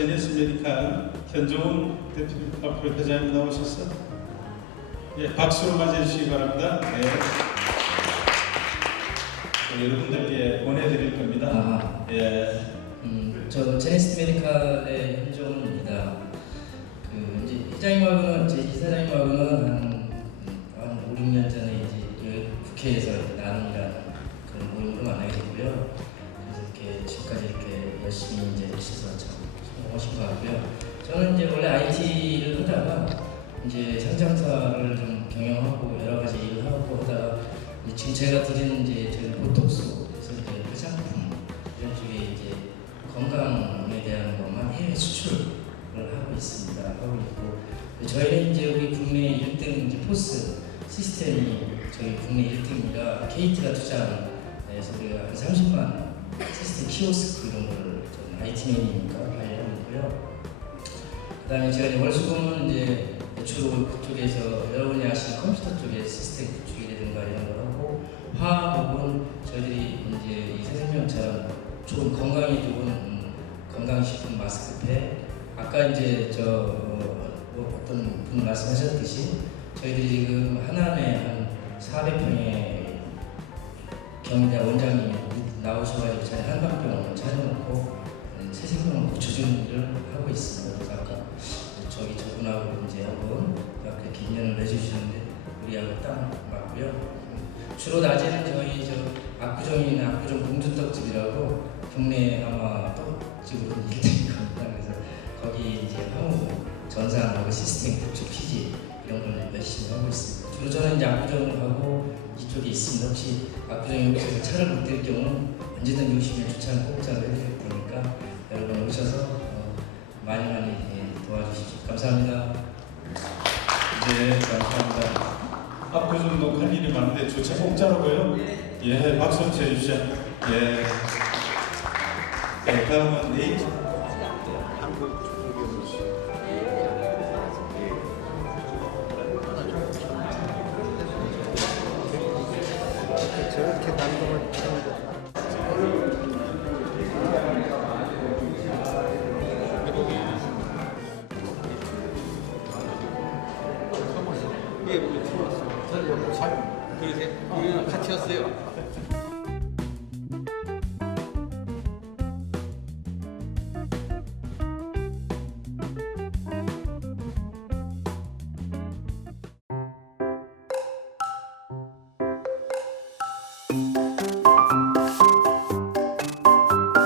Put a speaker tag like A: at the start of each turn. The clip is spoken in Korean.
A: 제네스 메디칼 현종훈 대표 앞으로 회장님 나오셨어? 예, 박수로 맞이해 주시기 바랍니다. 네. 네, 여러분들께 보내드릴 겁니다.
B: 아,
A: 예.
B: 음, 저 제네시스 메디칼의 현종훈입니다. 그 이제 회장님하고는 제 이사장님하고는 한, 음, 한 5, 6년 전에 이제 국회에서 나눔이라는 그런 모임으로 만나게 됐고요. 그래서 이렇게 지금까지 이렇게 열심히 이제 하셔서 참 하신 것 같고요. 저는 이제 원래 IT를 하다가 이제 상장사를 좀 경영하고 여러 가지 일을 하고 하다가 지금 제가 드리는 이제 저희 보톡스 그래서 이제 화장품 이런 쪽에 이제 건강에 대한 것만 해외 수출을 하고 있습니다. 하고 있고 저희는 이제 우리 국내 1등 이제 포스 시스템이 저희 국내 1등입니다. KT가 투자한 그래서 우리가 한 30만 시스템 키오스크 이런 거를 IT맨이니까 있고요. 그다음에 제가 이제 월수금은 이제 주로 그쪽에서 여러분이 아시는 컴퓨터 쪽에 시스템 구축이라든가 이런 걸 하고 화학은 저희들이 이제 이 선생님처럼 좋은 건강에 좋은 음, 건강식품 마스크팩 아까 이제 저 어, 뭐 어떤 분 말씀하셨듯이 저희들이 지금 하남에 한 400평의 경희대 원장님이 나오셔가지고 저희 한방병원을 차려놓고 인연을 맺어주시는데 우리하고 딱 맞고요. 주로 낮에는 저희 저 압구정이나 압구정 공주떡집이라고 국내 아마 떡집으로 1등일 겁니다. 그래서 거기 이제 한우 전산하고 시스템 구축 피지 이런 걸 열심히 하고 있습니다. 주로 저는 이제 압구정을 하고 이쪽에 있습니다. 혹시 압구정에 오셔서 차를 못 댈 경우는 언제든 오시면 주차는 공짜로 해드릴 테
A: 네, 감사합니다. 압구정도 갈 일이 많은데 주차 공짜로고요. 예, 박수 쳐주시죠. 예. 네, 다음은 네이트.
C: 저렇게 단동을 치는 거.
D: 예, 우리 들어왔어. 그래서 같이 왔어요.